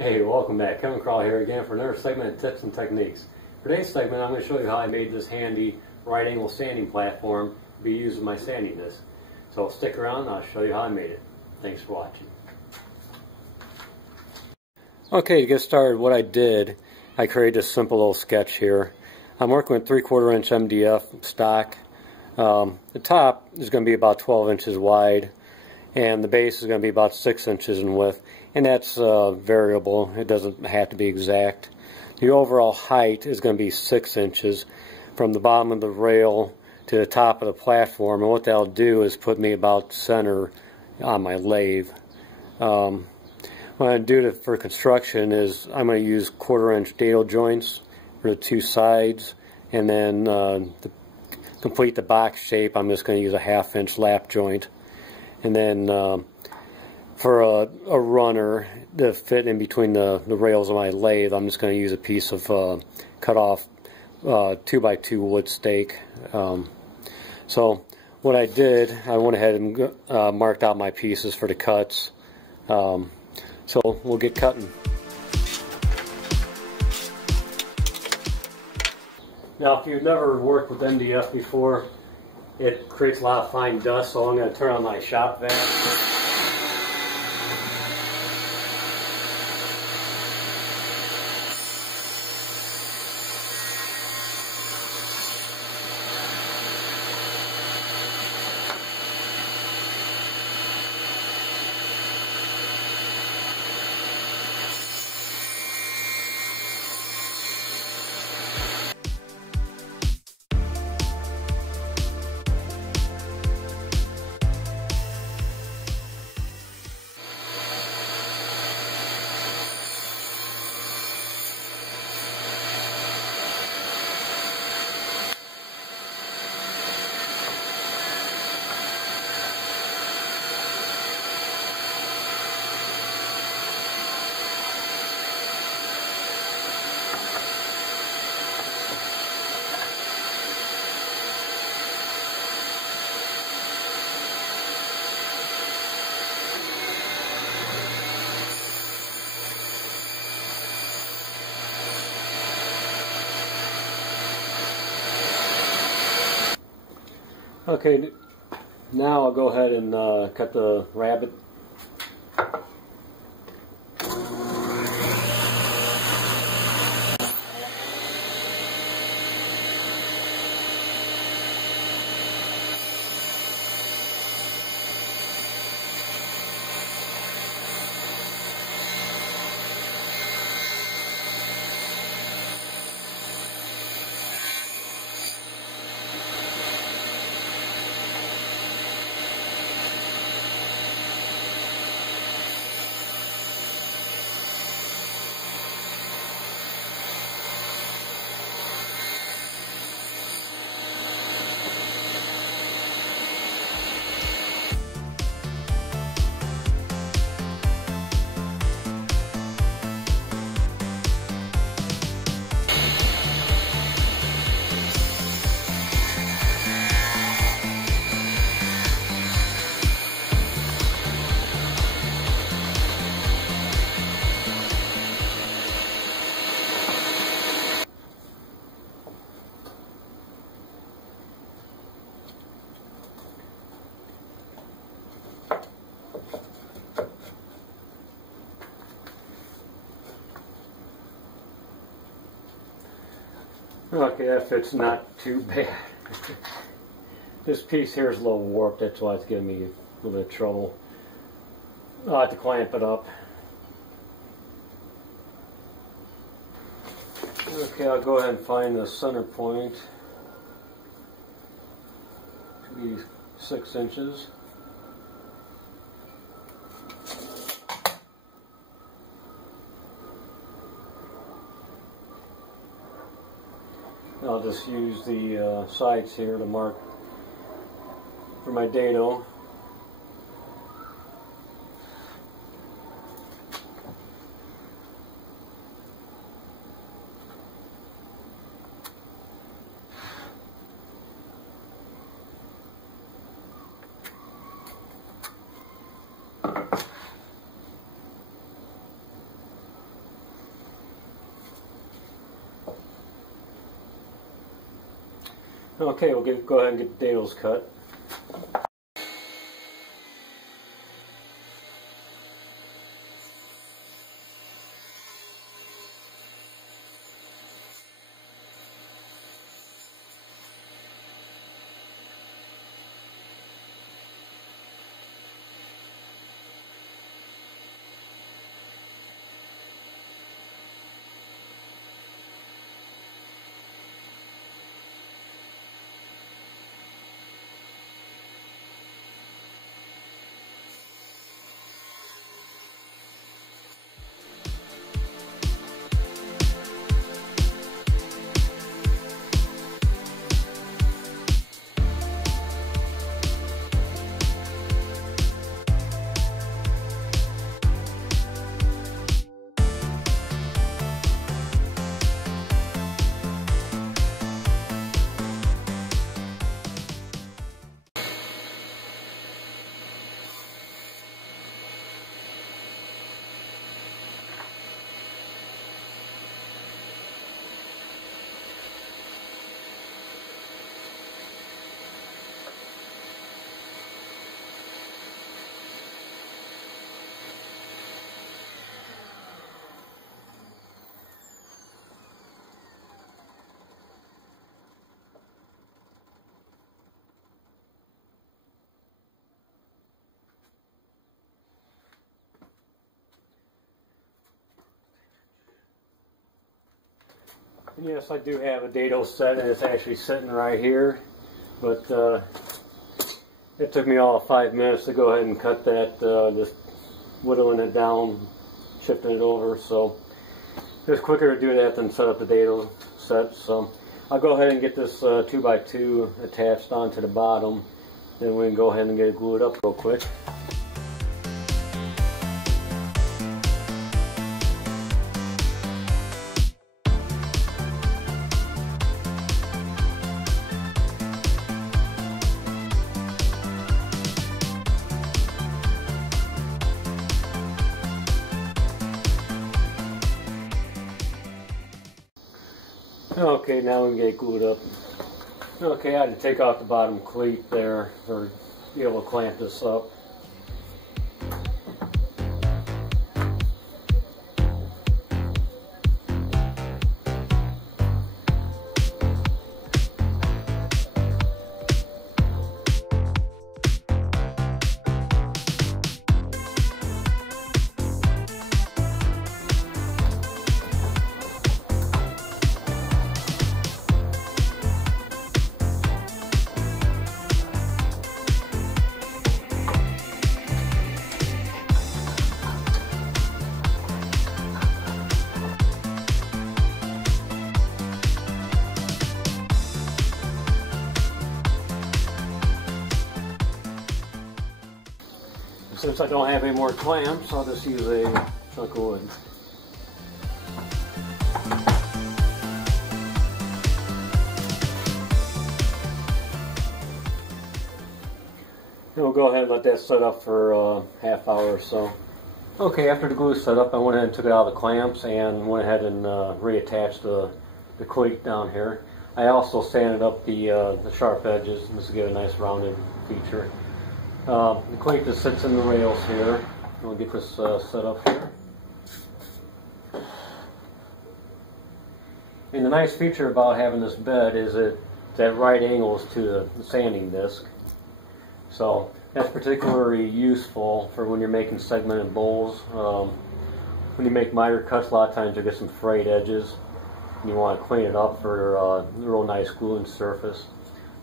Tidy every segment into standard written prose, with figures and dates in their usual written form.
Hey, welcome back. Kevin Krull here again for another segment of Tips and Techniques. For today's segment, I'm going to show you how I made this handy right angle sanding platform to be used with my sanding disc. So stick around and I'll show you how I made it. Thanks for watching. Okay, to get started, what I did, I created a simple little sketch here. I'm working with 3/4 inch MDF stock. The top is going to be about 12 inches wide, and the base is going to be about 6 inches in width, and that's variable. It doesn't have to be exact. The overall height is going to be 6 inches from the bottom of the rail to the top of the platform, and what that'll do is put me about center on my lathe. What I do for construction is I'm going to use 1/4 inch dado joints for the two sides, and then to complete the box shape I'm just going to use a 1/2 inch lap joint. And then for a runner to fit in between the rails of my lathe, I'm just going to use a piece of cut off 2x2 wood stake. So what I did, I went ahead and marked out my pieces for the cuts. So we'll get cutting. Now, if you've never worked with MDF before, it creates a lot of fine dust, so I'm going to turn on my shop vac. Okay, now I'll go ahead and cut the rabbet. Okay, that fits not too bad. This piece here is a little warped, that's why it's giving me a little bit of trouble. I'll have to clamp it up. Okay, I'll go ahead and find the center point. Should be 6 inches. I'll just use the sides here to mark for my dado. Okay, we'll go ahead and get the dados cut. And yes, I do have a dado set, and it's actually sitting right here, but it took me all 5 minutes to go ahead and cut that, just whittling it down, shifting it over, so it was quicker to do that than set up the dado set. So I'll go ahead and get this 2x2 attached onto the bottom, then we can go ahead and get it glued up real quick. Okay, now we can get it glued up. Okay, I had to take off the bottom cleat there to be able to clamp this up. Since I don't have any more clamps, I'll just use a chunk of wood. And we'll go ahead and let that set up for a half hour or so. Okay, after the glue is set up, I went ahead and took it out of the clamps and went ahead and reattached the cleat down here. I also sanded up the sharp edges just to give it a nice rounded feature. The cleat just sits in the rails here. We'll get this set up here. And the nice feature about having this bed is it's at right angles to the sanding disc. So that's particularly useful for when you're making segmented bowls. When you make miter cuts, a lot of times you get some frayed edges. And you want to clean it up for a real nice gluing surface.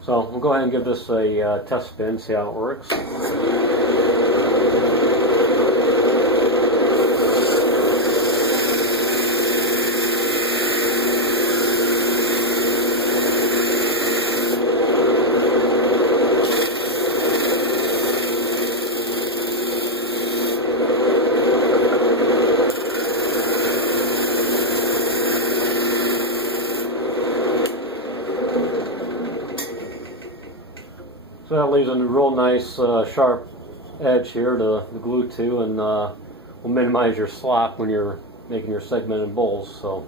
So we'll go ahead and give this a test spin, see how it works. So that leaves a real nice sharp edge here to glue to, and will minimize your slop when you're making your segmented bowls. So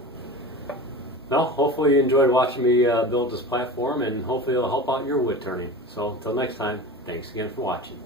Well, hopefully you enjoyed watching me build this platform, and hopefully it'll help out your wood turning. So until next time, thanks again for watching.